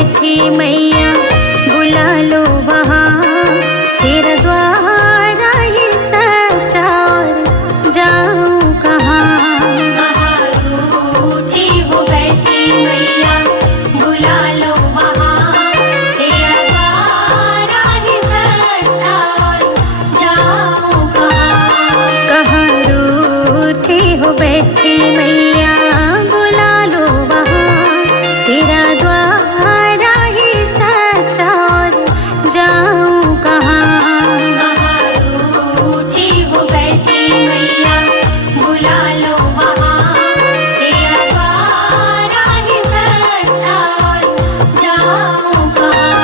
बैठी मैया बुला लो वहाँ, तेरा द्वार ही सच्चा और जाऊँ कहाँ। कहाँ रूठी हो बैठी मैया बुला लो वहाँ, तेरा द्वार ही सच्चा और जाऊँ कहाँ। कहाँ रूठी हो बैठी मैया बुला लो वहाँ, तेरा द्वार ही सच्चा और जाऊँ कहाँ। कहाँ रूठी हो बैठी मैया बुला लो वहाँ, तेरा द्वार ही सच्चा और जाऊँ कहाँ।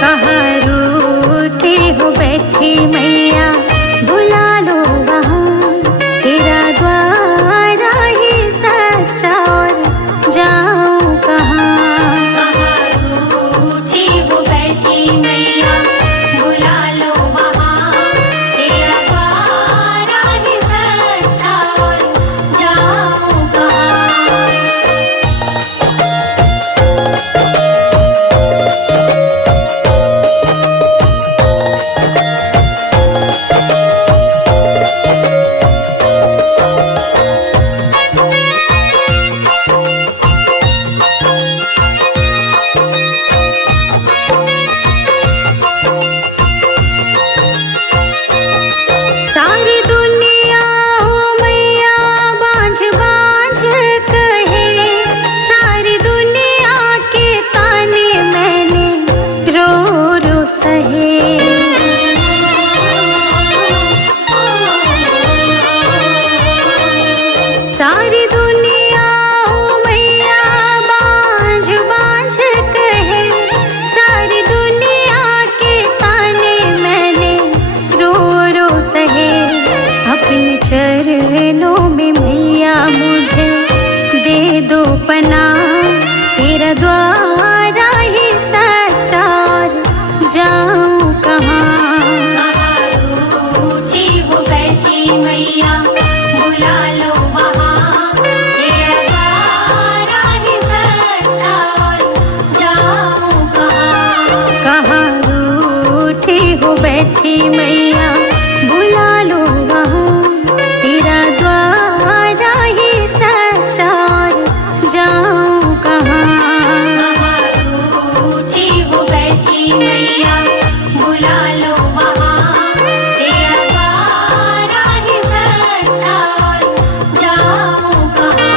कहाँ रूठी हो बैठी मैया बुला लो वहाँ, तेरा द्वार ही सच्चा और जाऊँ कहाँ। कहाँ रूठी हो बैठी मैया बुला लो वहाँ, तेरा द्वार ही सच्चा और जाऊँ कहाँ। सारी दुनिया हो मैया बांझ बांझ कहे, सारी दुनिया के ताने मैंने रो रो सहे। सारी दुनिया हो मैया बांझ बांझ कहे, सारी दुनिया के ताने मैंने रो रो सहे। अपने चरणों में मैया मुझे दे दो पनाह, तेरा द्वार ही सच्चा और जाऊँ कहाँ। कहाँ रूठी हो बैठी मैया बुला लो वहाँ, तेरा द्वार ही सच्चा और जाऊँ कहाँ। कहाँ रूठी हो बैठी मैया बुला लो वहाँ, तेरा द्वार ही सच्चा और जाऊँ कहाँ। कहाँ रूठी हो बैठी मैया बुला लो वहाँ, तेरा द्वार ही सच्चा और जाऊँ कहाँ।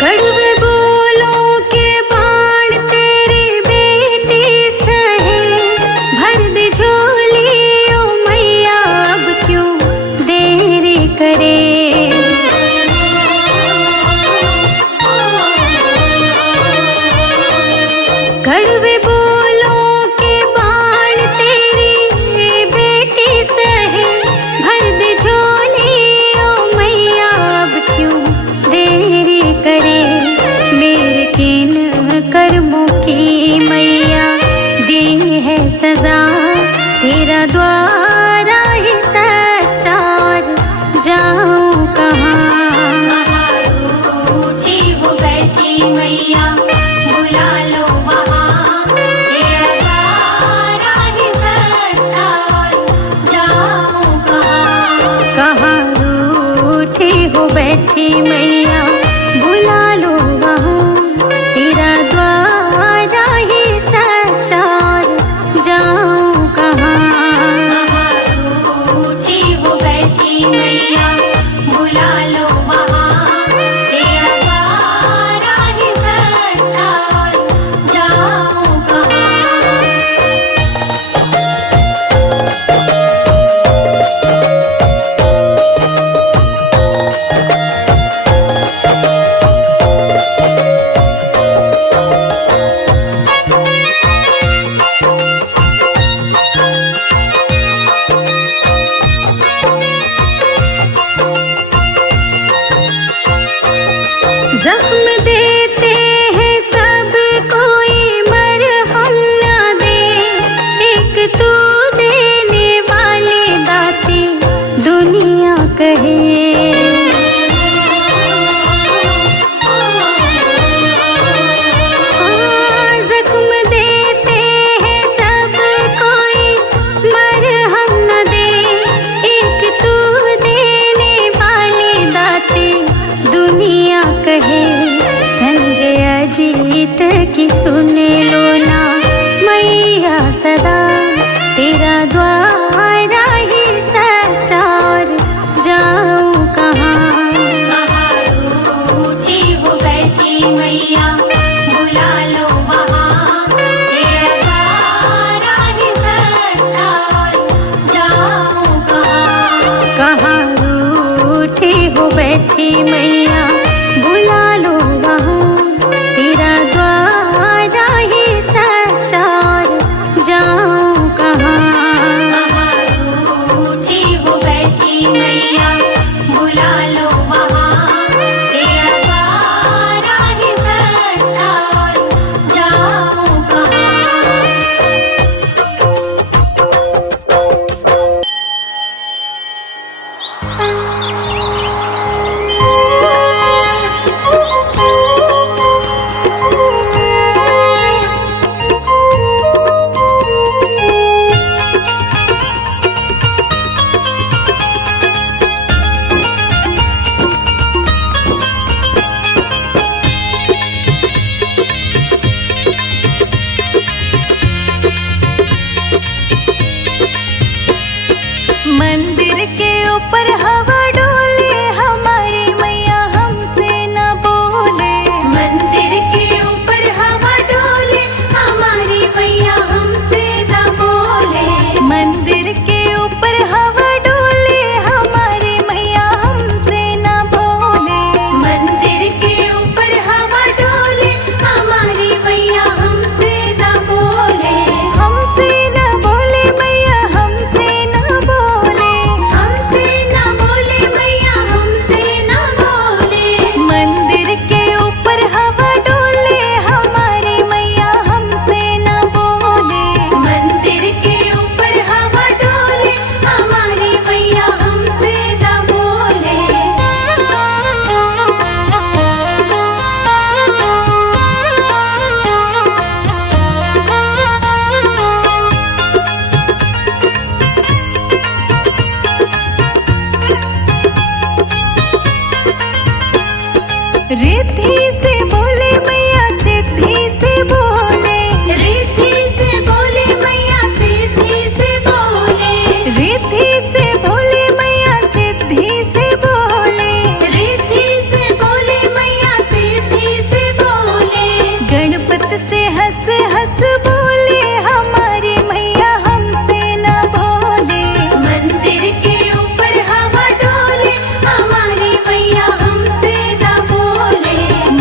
कड़वे बोलों के बाण तेरी बेटी सहे, भर दे झोली ओ मैया अब क्यों देरी करे। कड़वे बोलों के बाण तेरी बेटी सहे, भर दे झोली ओ मैया अब क्यों देरी करे। मेरे किन कर्मों की मैया दी है सजा, तेरा द्वार ही सच्चा और जाऊँ कहाँ। कहाँ रूठी हो बैठी मैया बुला लो वहाँ, तेरा द्वार ही सच्चा और जाऊँ कहाँ। कहाँ रूठी हो बैठी मैया बुला लो वहाँ, तेरा द्वार ही सच्चा और जाऊँ कहाँ। कहाँ रूठी हो बैठी मैया बुला लो वहाँ, तेरा द्वार ही सच्चा और जाऊँ कहाँ। बैठी मैया बुला लो वहाँ तेरा द्वारा ही सच्चा और जाऊँ कहाँ। रूठी हो बैठी मैया बुला लो वहाँ तेरा द्वारा ही सच्चा और जाऊँ कहाँ। मंदिर के ऊपर हवा डोले हमारी मैया हमसे न बोले। मंदिर के ऊपर हवा डोले हमारी मैया हमसे न बोले। मंदिर के ऊपर हवा डोले हमारी मैया हमसे न बोले। मंदिर के ऊपर हवा डोले हमारी मैया हमसे न बोले। हमसे न बोले मैया हमसे न बोले। हमसे न बोले मैया हमसे न बोले। मंदिर के ऊपर हवा डोले हमारी मैया हमसे न बोले। मंदिर के ऊपर हवा डोले हमारी मैया हमसे न बोले। रिद्धि से बोले मैया सिद्धि से बोले। रिद्धि से बोले मैया सिद्धि से बोले। रिद्धि से बोले मैया सिद्धि से बोले। रिद्धि से बोले मैया सिद्धि से बोले। गणपत से हंस हंस बोले हमारी मैया हमसे न बोले। मंदिर के ऊपर हवा डोले हमारी मैया हमसे न बोले।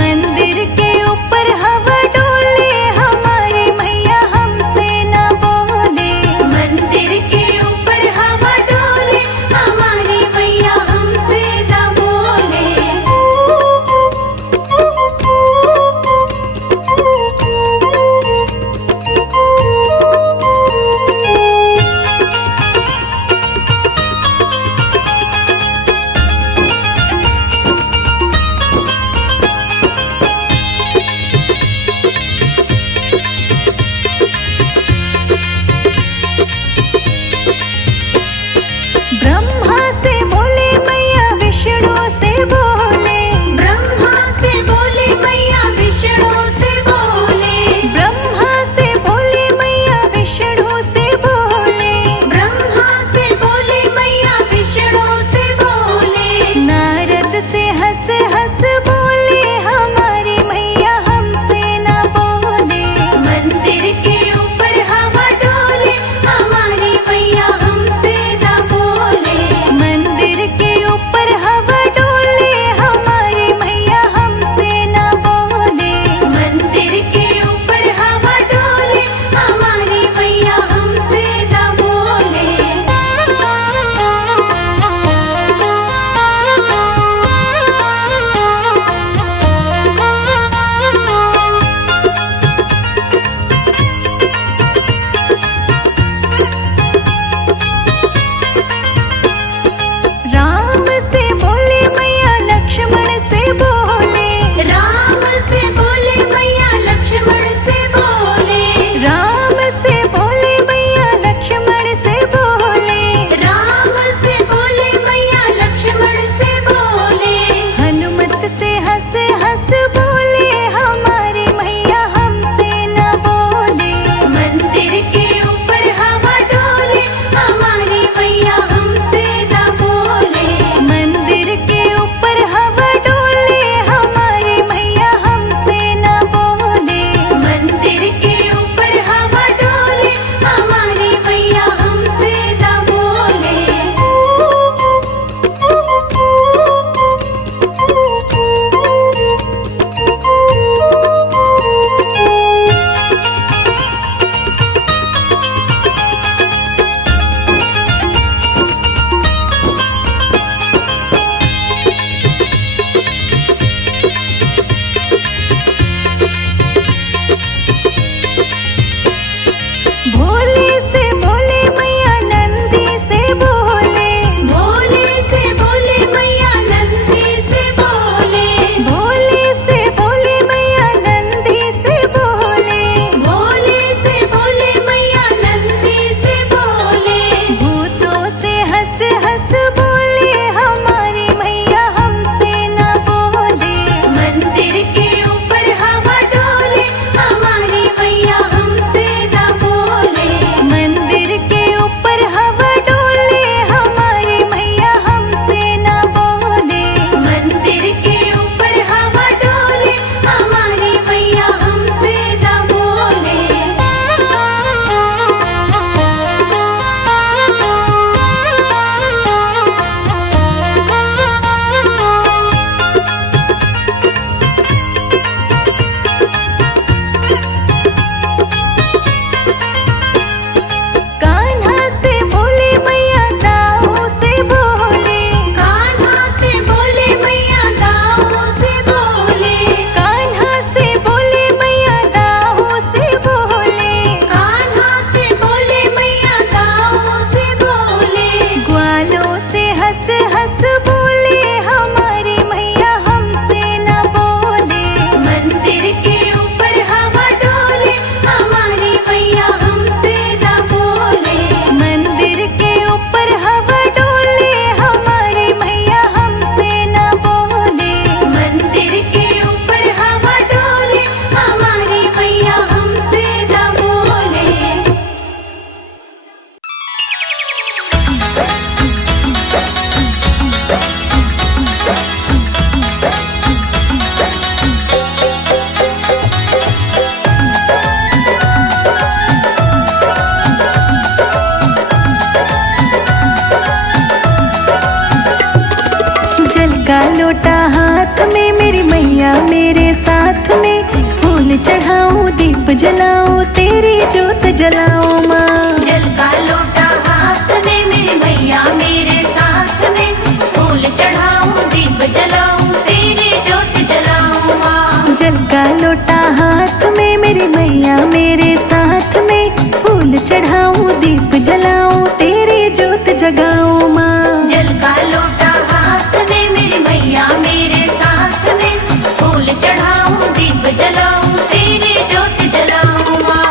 का लोटा हाथ में मेरी मैया मेरे साथ में, फूल चढ़ाऊं दीप जलाऊं तेरी जोत जलाऊं माँ। जल का लोटा हाथ में मेरी मैया मेरे साथ में, फूल चढ़ाऊं दीप जलाऊं तेरी जोत जलाऊं माँ। जल का लोटा हाथ में मेरी मैया मेरे साथ में, फूल चढ़ाऊं दीप जलाऊं तेरी जोत जगाऊं माँ। जल का लोटा हाथ में मेरी मैया मेरे साथ में, फूल चढ़ाऊं दीप जलाऊं तेरी जोत जलाऊं माँ।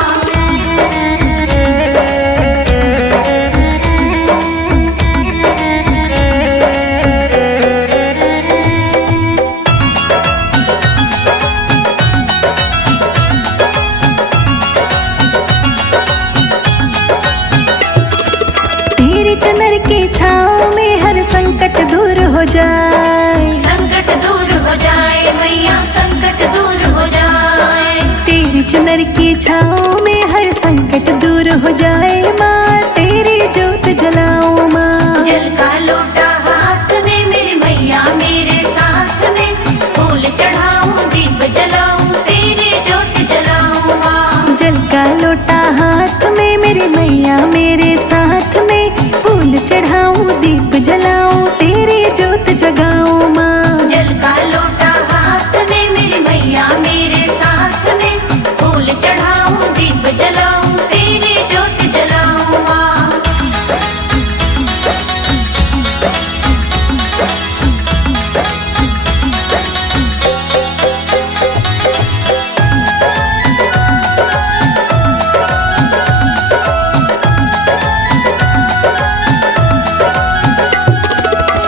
तेरी चुनर की छाँव में हर संकट दूर हो जाए, संकट दूर हो जाए मैया संकट दूर हो जाए। तेरी चुनर की छाँव में हर संकट दूर हो जाए माँ, तेरी जोत जलाऊं माँ। जल का लोटा हाथ में मेरी मैया मेरे साथ में, फूल चढ़ाऊं दीप जलाऊं तेरी जोत जलाऊं माँ। जल का लोटा हाथ में मेरी मैया मेरे साथ में, फूल चढ़ाऊं दीप जलाऊं तेरी जोत जगाऊं माँ। जल का लोटा हाथ में मेरी मैया मेरे साथ में, फूल चढ़ाऊं दीप जलाऊं तेरी जोत जलाऊं माँ।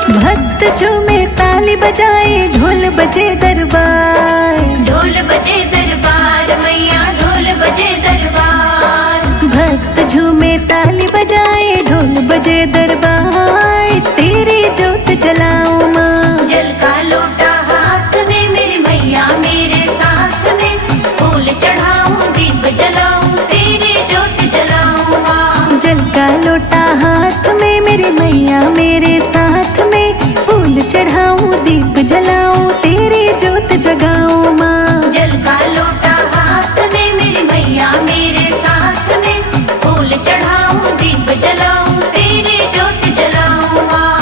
भक्त झूमे ताली बजाए ढोल बजे दरबार, ढोल बजे दरबार मैया ढोल बजे दरबार। भक्त झूमे ताली बजाए ढोल बजे दरबार तेरी जोत जलाऊं माँ। जल का लोटा हाथ में मेरी मैया मेरे साथ में, फूल चढ़ाऊं दीप जलाऊं तेरी जोत जलाऊं माँ। जल का लोटा हाथ में मेरी मैया मेरे साथ में, फूल चढ़ाऊं दीप जलाऊं तेरी जोत जगाऊं माँ। जल का लोटा हाथ में मेरी मैया मेरे साथ में, फूल चढ़ाऊं दीप जलाऊं तेरी जोत जलाऊं माँ।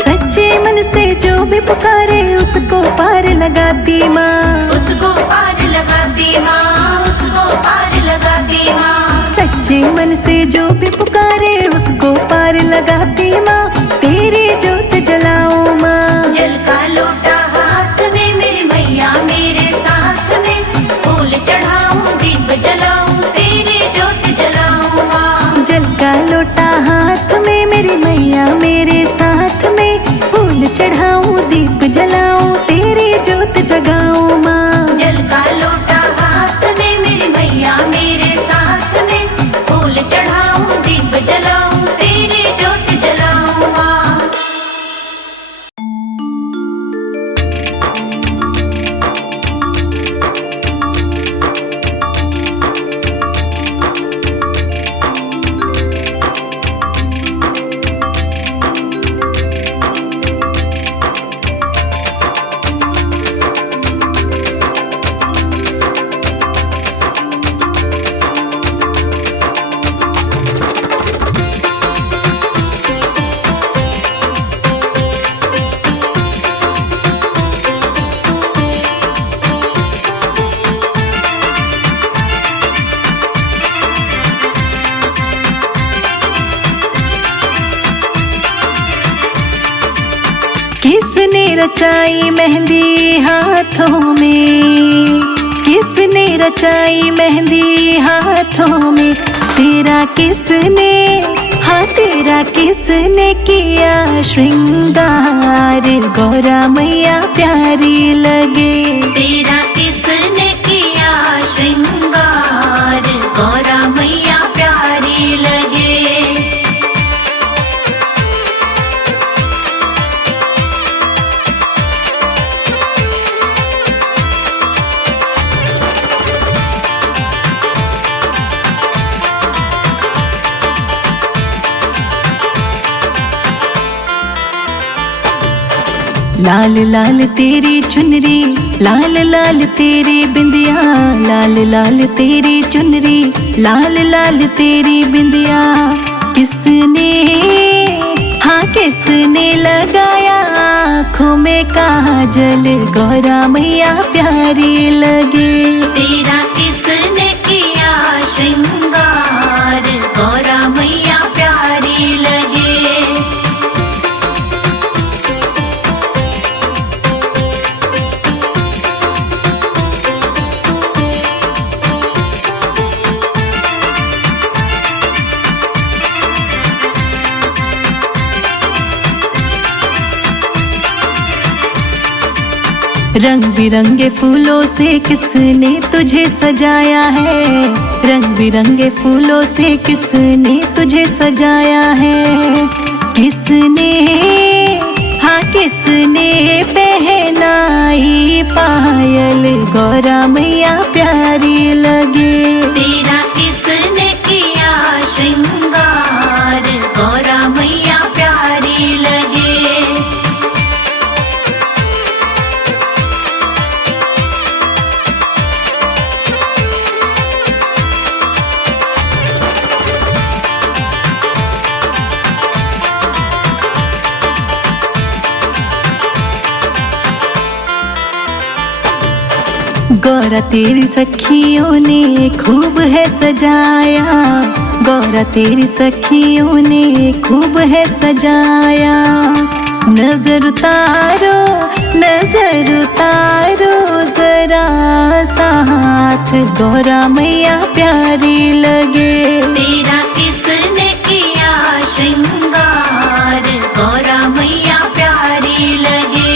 सच्चे मन से जो भी पुकारे उसको पार लगाती माँ। उसको पार लगाती माँ उसको पार लगाती माँ। सच्चे मन से जो भी पुकारे उसको पार लगाती माँ, तेरी जोत जलाऊं माँ। जल का लोटा हाथ में मेरी मैया मेरे साथ में, फूल चढ़ाऊं दीप जलाऊं तेरी जोत जलाऊं माँ। जल का लोटा हाथ में मेरी मैया मेरे साथ में, फूल चढ़ाऊं दीप जलाऊं तेरी जोत जगाऊं माँ। जल का लोटा हाथ में मेरी मैया मेरे साथ में, फूल चढ़ाऊं दीप जलाऊं तेरी जोत जलाऊं माँ। किसने रचाई मेहंदी हाथों में, किसने रचाई मेहंदी हाथों में, तेरा किसने, हाँ तेरा किसने किया श्रृंगार, गौरा मैया प्यारी लगे। तेरा किसने किया श्रृंगार, गौरा मैया प्यारी लगे। लाल लाल तेरी चुनरी, लाल लाल तेरी बिंदिया, लाल लाल तेरी चुनरी, लाल लाल तेरी बिंदिया। किसने, हाँ किसने लगाया आँखों में काजल, गौरा मैया प्यारी लगे। तेरा किसने किया श्रृंगार, गौरा मैया प्यारी लगे। रंग बिरंगे फूलों से किसने तुझे सजाया है, रंग बिरंगे फूलों से किसने तुझे सजाया है। किसने, हाँ किसने पहनाई पायल, गौरा मैया प्यारी लगे। तेरा किसने किया श्रृंगार, गौरा मैया प्यारी लगे। गौरा तेरी सखियों ने खूब है सजाया, गौरा तेरी सखियों ने खूब है सजाया। नजर उतारो, नजर उतारो जरा साथ, गौरा मैया प्यारी लगे। तेरा किसने किया श्रृंगार, गौरा मैया प्यारी लगे।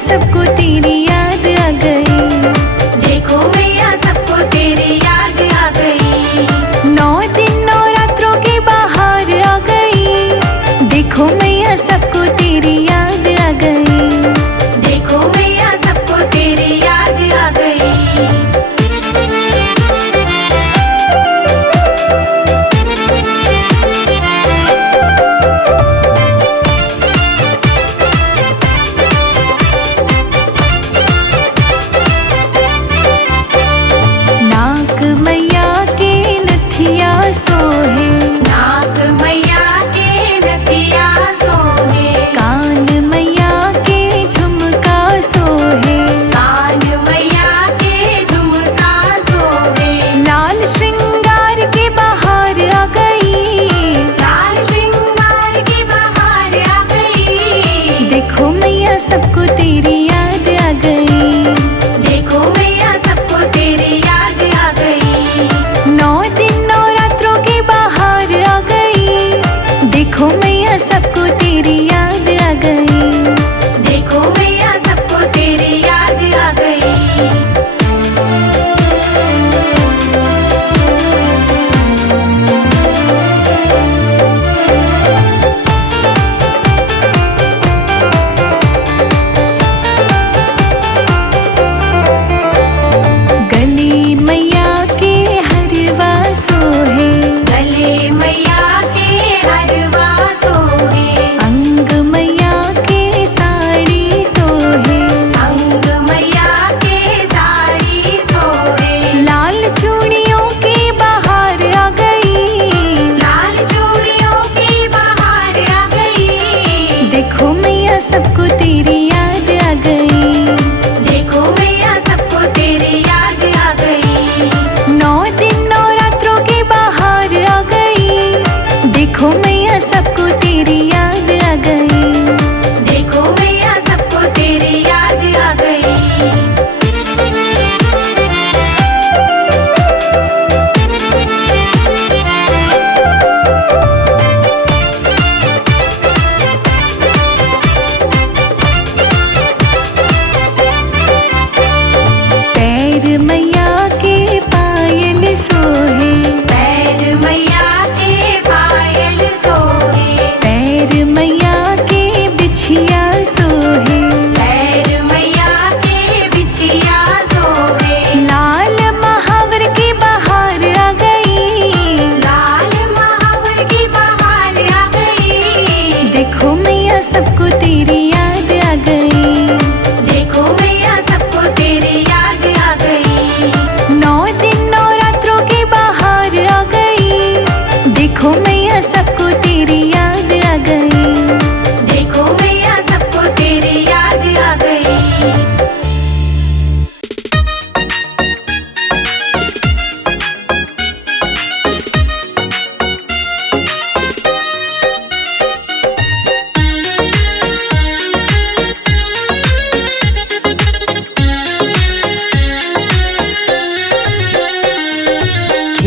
सबको तेरी याद आ गई, देखो मैया सबको तेरी याद आ गई। 9 दिन 9 रात्रों की बहार आ गई, देखो मैया सबको तेरी याद आ गई, देखो मैया सबको तेरी याद आ गई।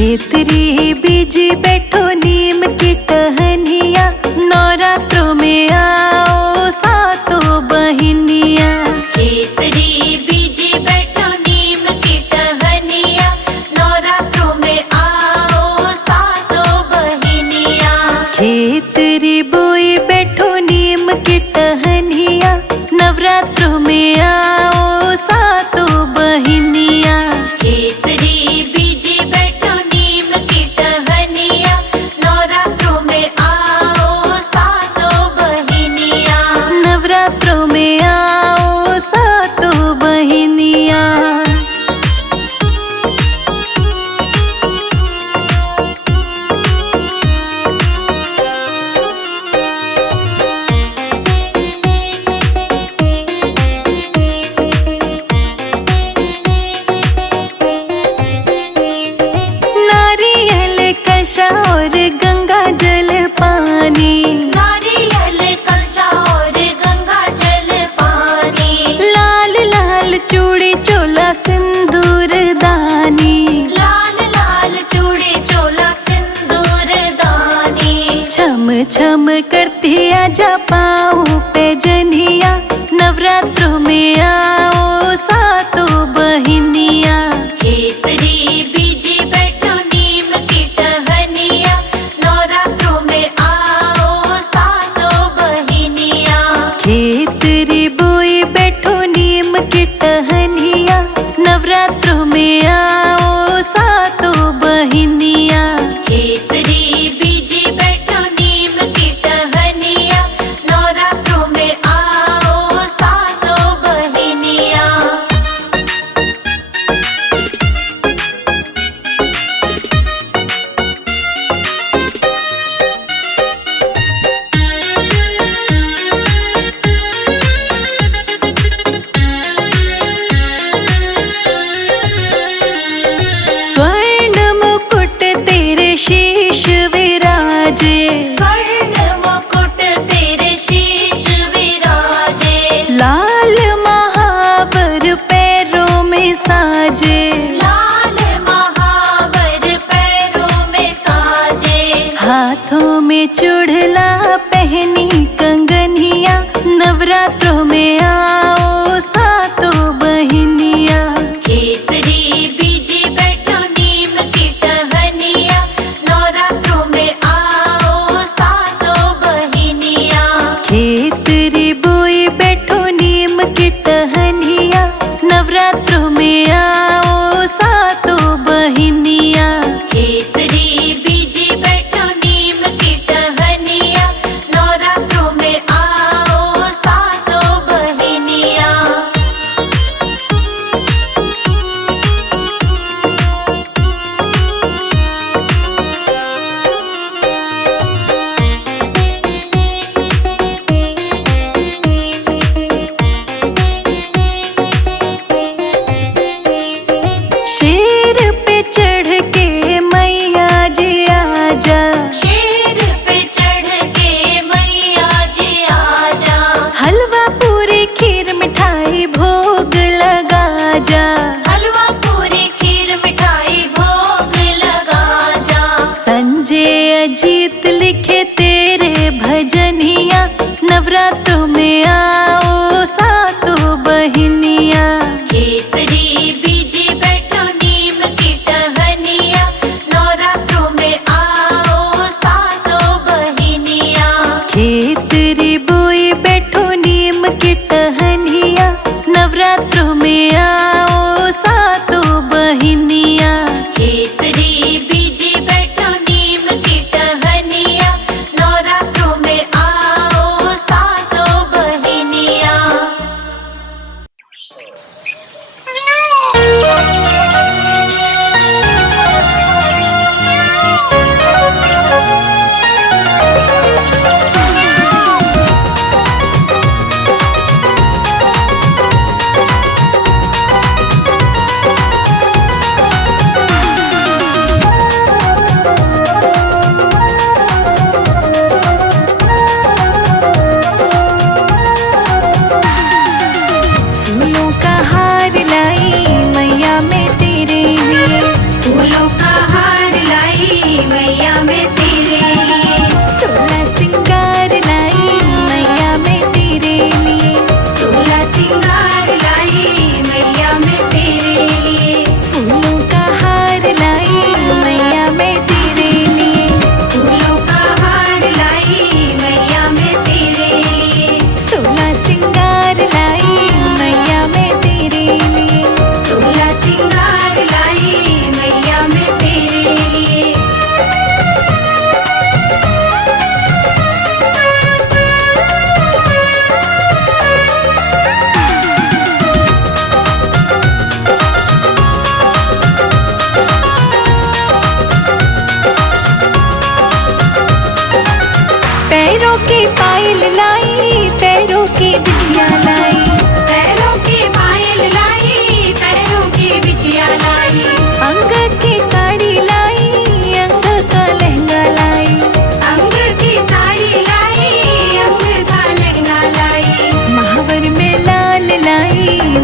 खेतरी बीजी बैठो नीम की टहनिया, नवरात्रों में आओ सातों बहिनिया। खेतरी बीजी बैठो नीम की टहनिया, नवरात्रों में आओ सातों बहिनिया। खेतरी बोई बैठो नीम की टहनिया, नवरात्रों में आओ सातों बहिनिया। खेतरी बीजी बैठो नीम की टहनिया,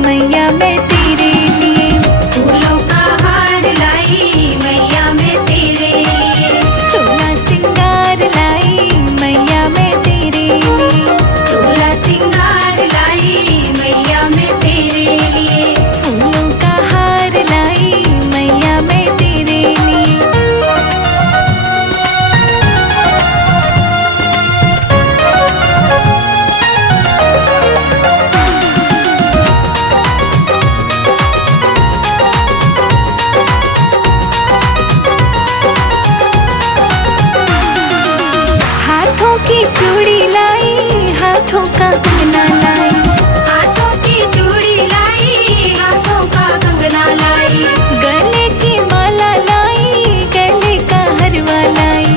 मैया मैं तेरे लिए। फूलों का हार लाई मैया मैं तेरे लिए। सोलह सिंगार लाई मैया मैं तेरे लिए। 16 सिंगार लाई मैया मैं तेरे लिए। फूलों का हार लाई मैया मैं तेरे लिए। हाथों की चूड़ी लाई, हाथों का कंगना लाई। हाथों की चूड़ी लाई, हाथों का कंगना लाई। गले की माला लाई, गले का हरवा लाई।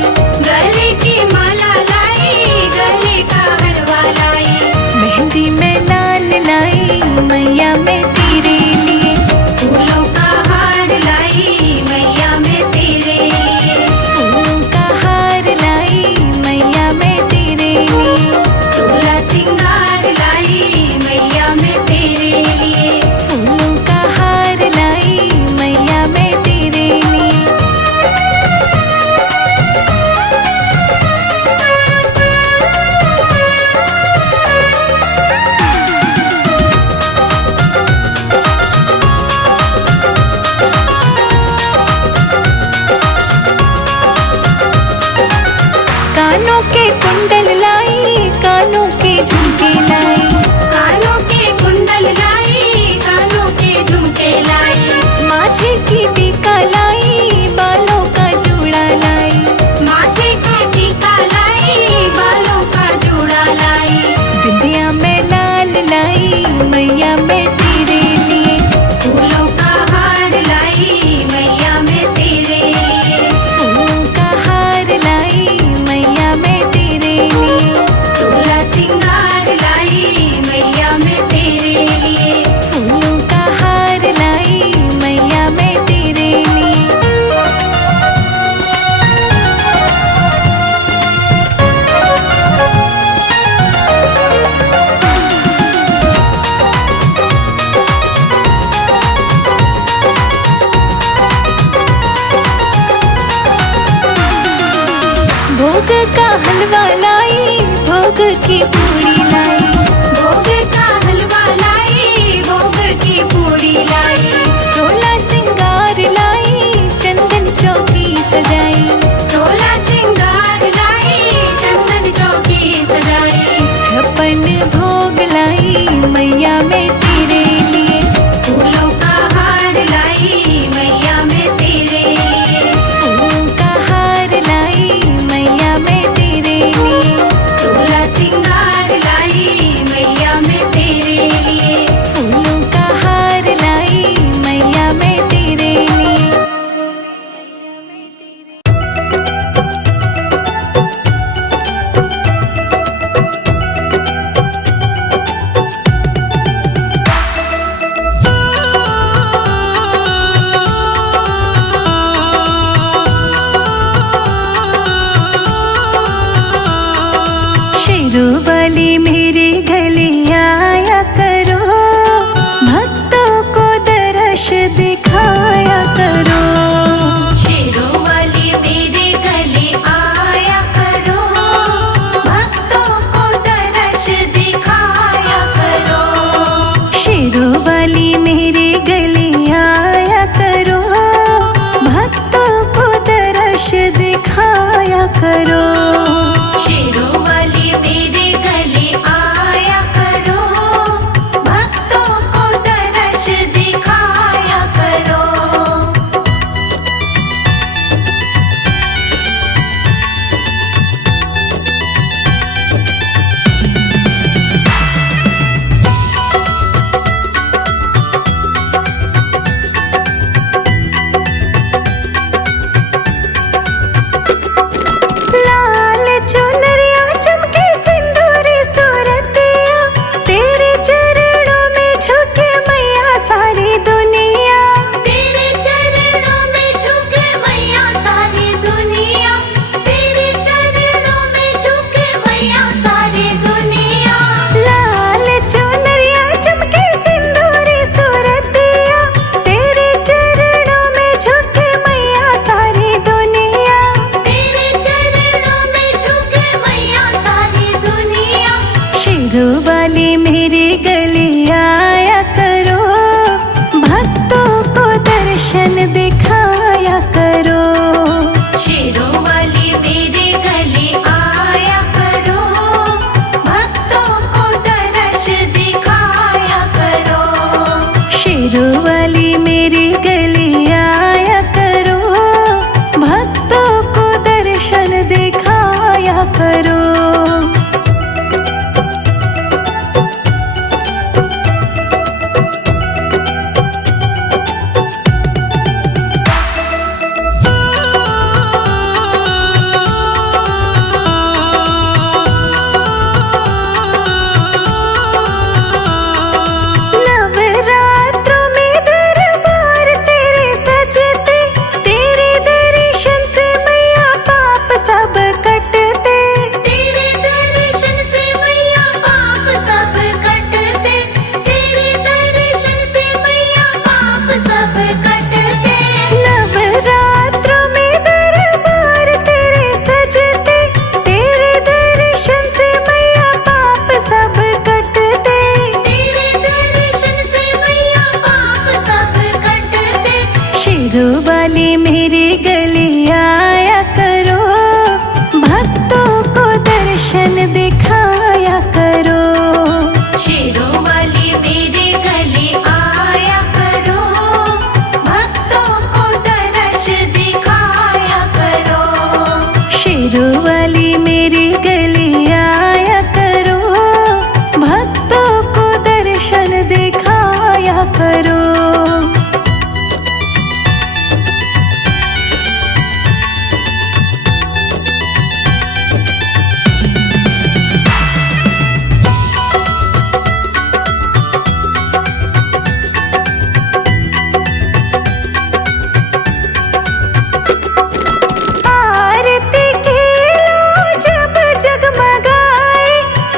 गले की माला लाई, गले का हरवा लाई। मेहंदी में लाल लाई मैया मैं तेरे लिए। फूलों का हार लाई मैया मैं तेरे लिए। फूलों का हार लाई मैया मैं तेरे लिए। 16 सिंगार लाई मैया मैं तेरे लिए। फूलों का हार लाई मैया मैं तेरे लिए। कानों के कुंडल लाई, कानों के झुमके लाई। कानों के कुंडल लाई, कानों के झुमके लाई। माथे की टीका लाई, बालों का जूड़ा लाई। माथे का टीका लाई, बालों का जूड़ा लाई। बिंदिया में लाल लाई मैया मैं तेरे लिए। फूलों का हार लाई मैया मैं तेरे लिए। फूलों का हार लाई मैया मैं तेरे लिए। 16 सिंगार लाई मैया मैं तेरे लिए। फूलों का हार लाई मैया मैं तेरे लिए। भोग का हलवा लाई, भोग की पूरी लाई। भोग का हलवा लाई, भोग की पूरी लाई। 16 सिंगार लाई, चंदन चौकी सजाई। 16 सिंगार लाई, चंदन चौकी सजाई। 56 भोग लाई मैया मैं तेरे लिए। फूलों का हार लाई मैया मैं तेरे लिए। फूलों का हार लाई मैया मैं तेरे लिए। 16 सिंगार लाई मैया मैं तेरे लिए। फूलों का हार लाई मैया मैं तेरे लिए। शेरों वाली मेरे गले आया करो, भक्तों को दर्श दिखाया करो। शेरों वाली मेरे गले आया करो, भक्तों को दर्श दिखाया करो। शेरों वाली मेरे गले आया करो, भक्तों को दर्श दिखाया करो। शेरों वाली मेरे गले आया करो, भक्तों को दर्श दिखाया करो। लाल वाली मेरे गले आया करो, भक्तों को दर्शन दिखाया करो। शेरों वाली मेरे गले आया करो, भक्तों को दर्श दिखाया करो। शेरों वाली मेरे गले आया करो, भक्तों को दर्शन दिखाया करो। आरती के लो जब जगमगाए,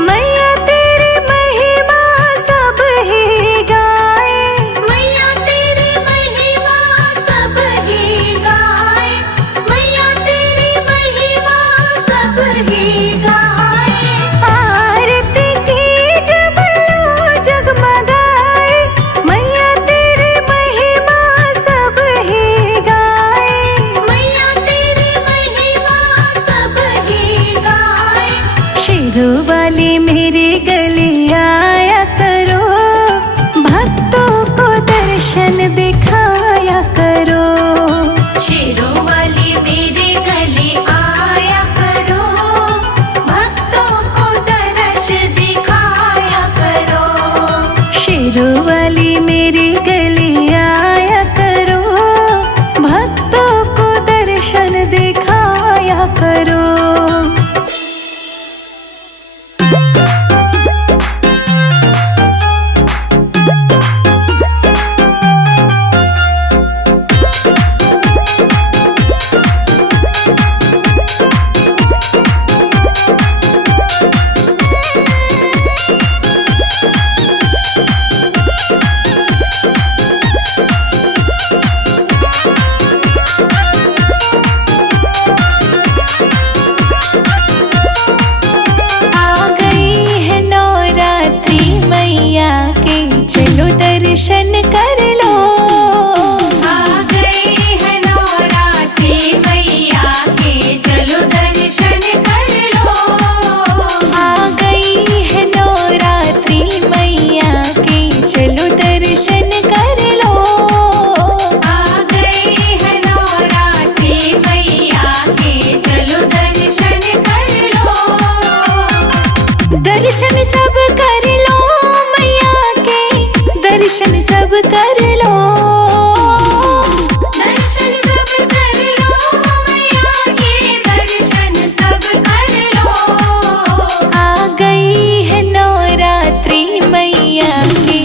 मैया तेरी महिमा सब ही गाए। मैया तेरी महिमा सब ही गाए, मैया तेरी महिमा सब ही गाए। आरती की जब लो जगमगाए, मैया तेरी महिमा सब ही गाए। मैया तेरी महिमा सब ही गाए। शेरों वाली मेरे गले आया करो, भक्तों को दर्शन दिखाया करो। शेरों वाली मेरे गले आया करो, भक्तों को दर्श दिखाया करो। शेरों वाली मेरे गले आया करो, भक्तों को दर्शन दिखाया करो। आ गई है नवरात्रि मैया के, चलो दर्शन कर लो। आ गई है नवरात्रि मैया के, चलो दर्शन कर लो। आ गई है नवरात्रि मैया के, चलो दर्शन कर लो। आ गई है नवरात्रि मैया के, चलो दर्शन कर लो। दर्शन सब कर लो मैया के, दर्शन सब कर लो। दर्शन सब कर लो मैया के, दर्शन सब कर लो। आ गई है नवरात्रि मैया के,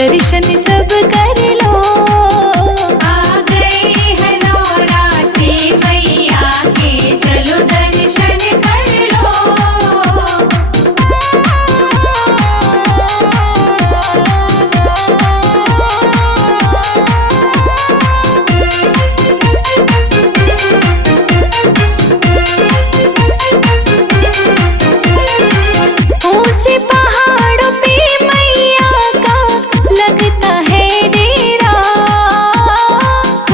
दर्शन सब कर लो। आ गई है नवरात्रि मैया के, चलो दर्शन कर लो। ऊंचे पहाड़ों पे मैया का लगता है डेरा।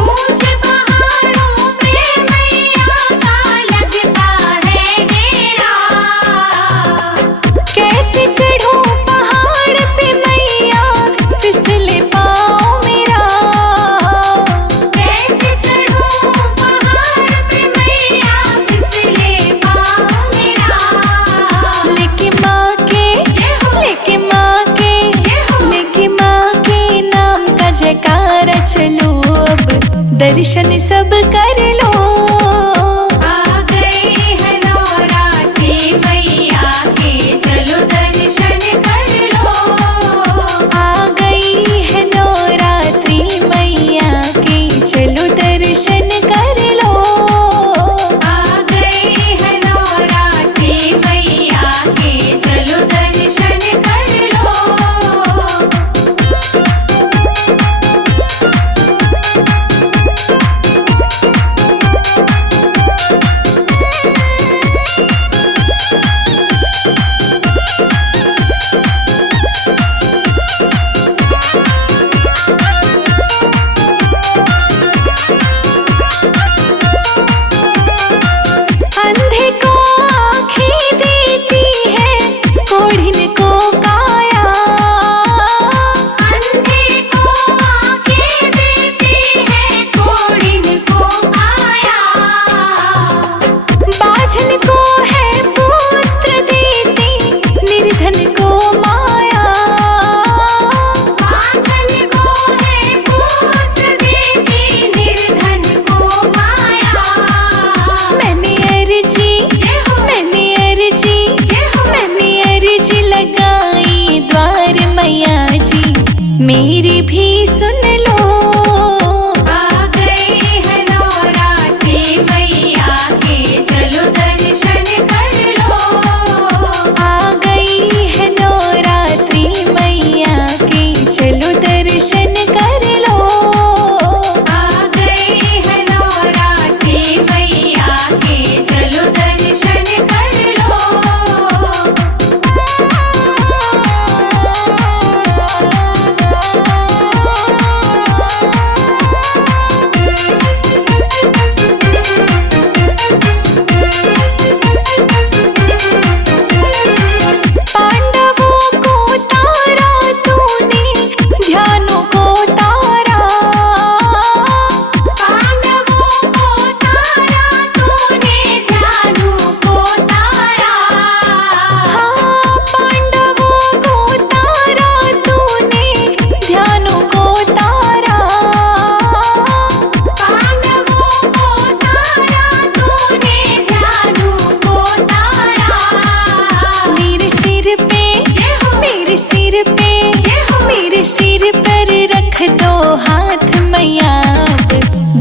ऊंचे पहाड़ों पे मैया का लगता है डेरा। कैसे चढ़ूं पहाड़ पे मैया, फिसले पाँव मेरा। कैसे चढ़ूं पहाड़ पे मैया, फिसले पाँव मेरा। लेके माँ के, जय हो। लेके माँ के, जय हो। लेके माँ के नाम का जयकारा, चलो अब दर्शन सब कर लो। आ गई है नवरात्रि मैया के, चलो दर्शन कर लो। आ गई है नवरात्रि मैया के, चलो दर्शन कर लो। आ गई है नवरात्रि मैया के, चलो दर्शन कर लो।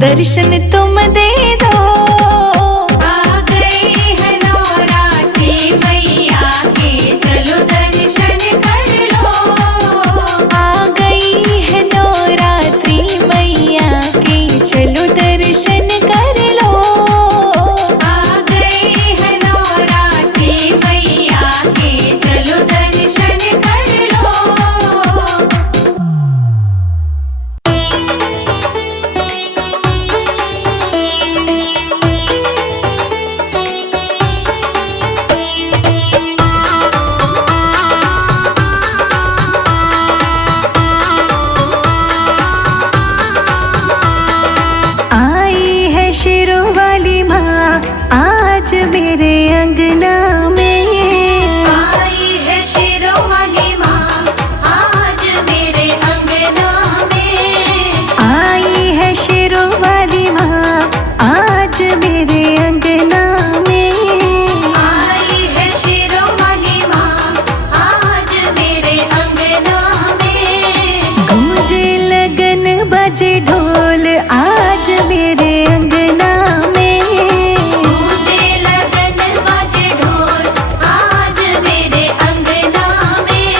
दर्शन तुम दे दो। आ गई है नवरात्रि मैया के, चलो दर्शन कर लो। आ गई है नवरात्रि मैया के, चलो दर्शन कर लो। आ गई है नवरात्रि मैया के, चलो दर्शन कर लो। आई है शेरों वाली माँ आज मेरे अंगना में। आई है शेरों वाली माँ आज मेरे अंगना में। आई है शेरों वाली माँ आज मेरे अंगना में। आई है शेरों वाली माँ आज मेरे अंगना में। गूंजे लगन बजे ढोल आज मेरे अंगना में। गूंजे लगन बाजे ढोल आज मेरे अंगना में।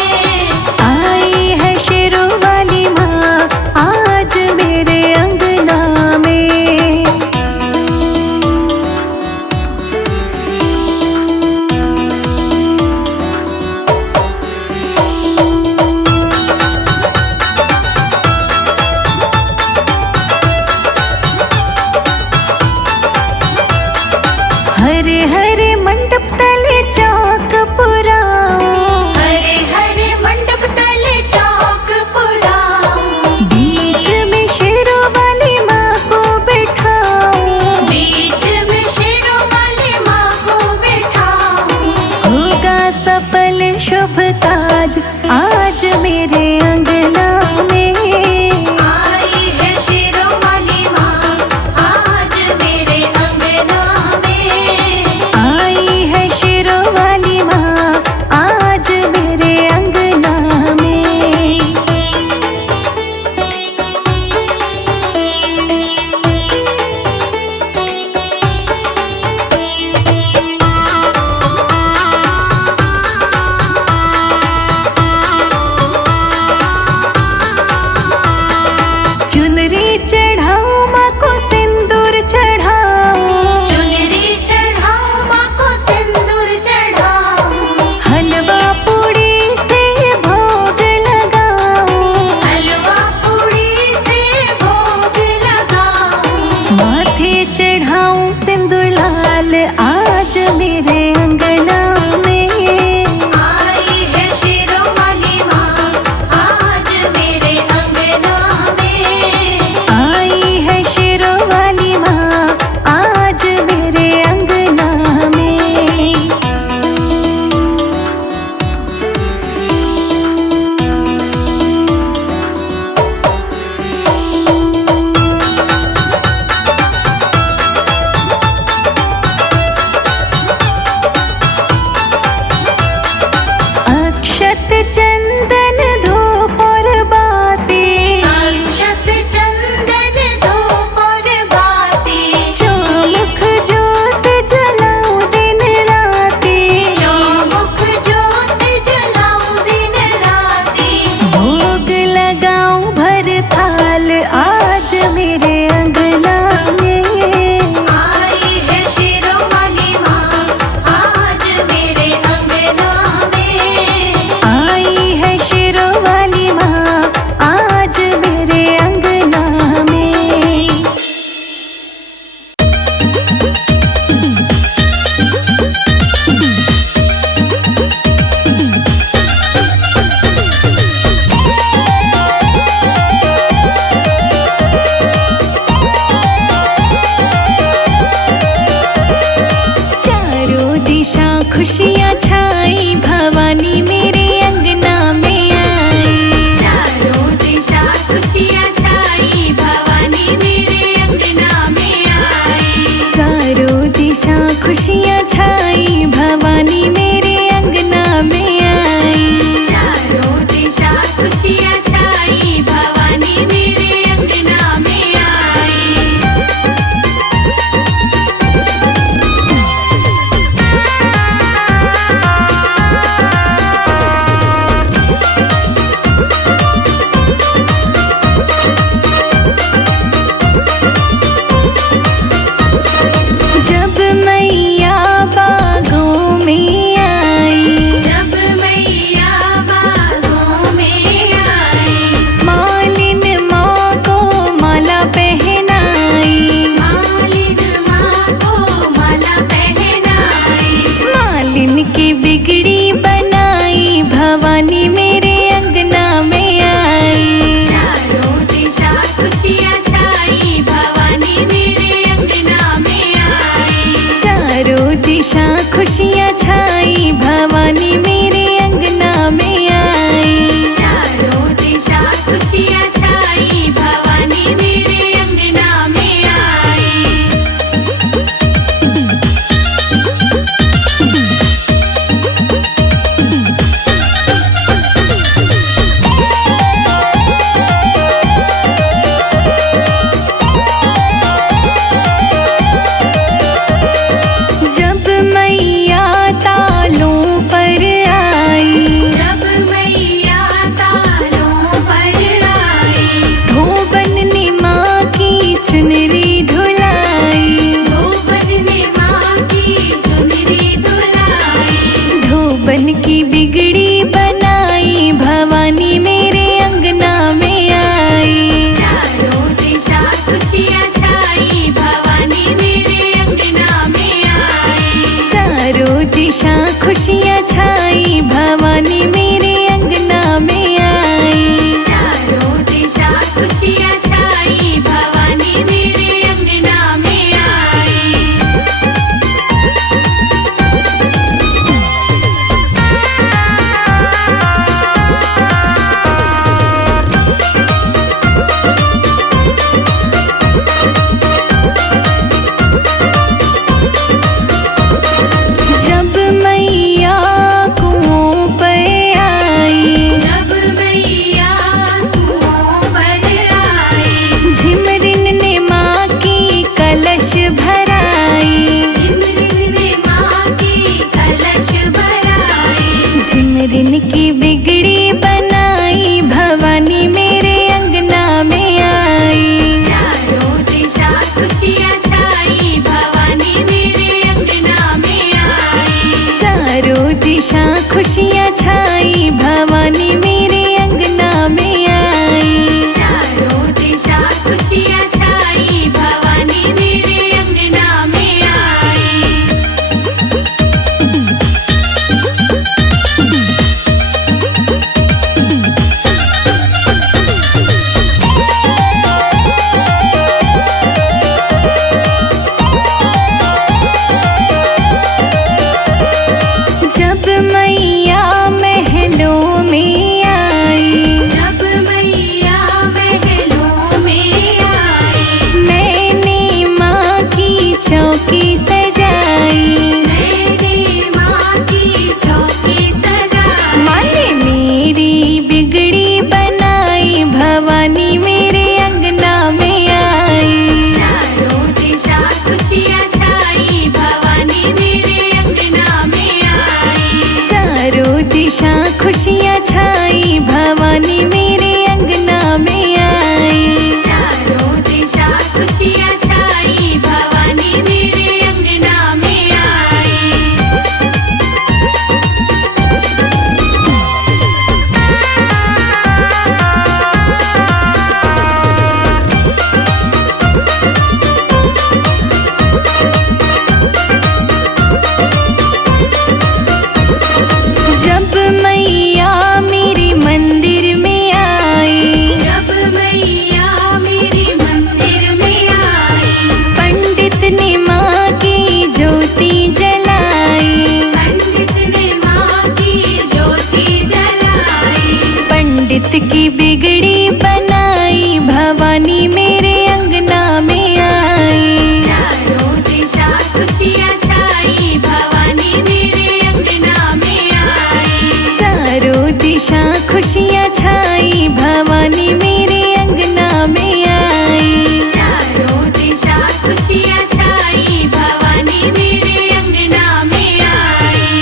आई है शेरों वाली माँ आज मेरे अंगना में। भवानी मेरे अंगना में आई। चारों दिशा खुशियाँ छाई भवानी मेरे अंगना में आई। चारों दिशा खुशियाँ छाई भवानी मेरे अंगना में आई। चारों दिशा खुशियाँ छाई भवानी मेरे अंगना में आई।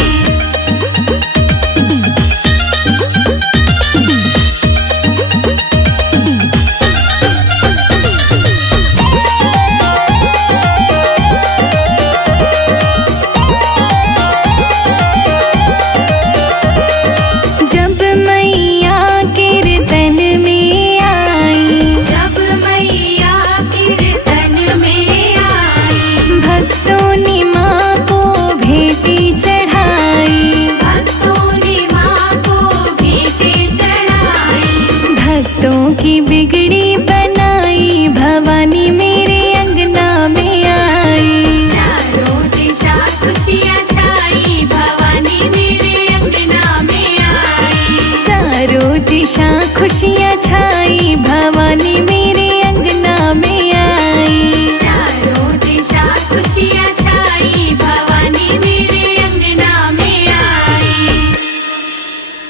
जब मैया कीर्तन में आई। जब मैया कीर्तन में आई। भक्तों ने माँ को भेंटे चढ़ाई। भक्तों ने माँ को भेंटे चढ़ाई। भक्तों की बिगड़ी बनाई भवानी मेरे अंगना में आई। चारों दिशा खुशियाँ छाई भवानी मेरे अंगना में आई। चारों दिशा खुशियाँ छा